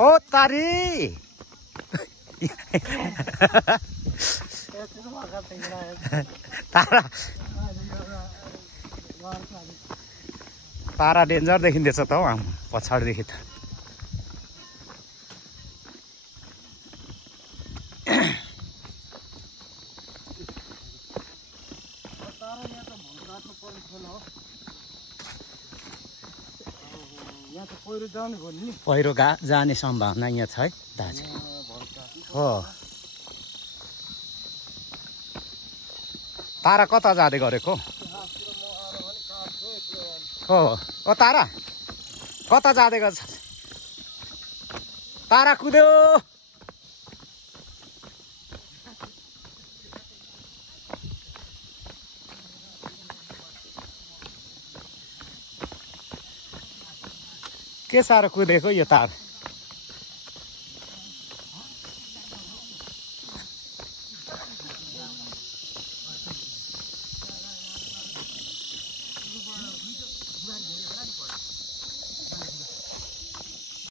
ओ तारी तारा तारा डेन्जर देखिँदैछ त हौ आमा पछाडिदेखि त पहिरो जाने सम्भावना यहाँ छ है दाजु हो तारा कता जाँदै गरेको हो ओ तारा कता जाँदै गर्छ तारा कुद्यो के साह्रो कुदेको यो तार